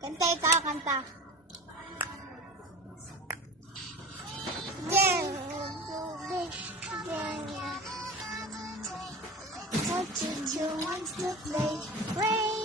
Kanta ikaw, kanta. What did you want to play?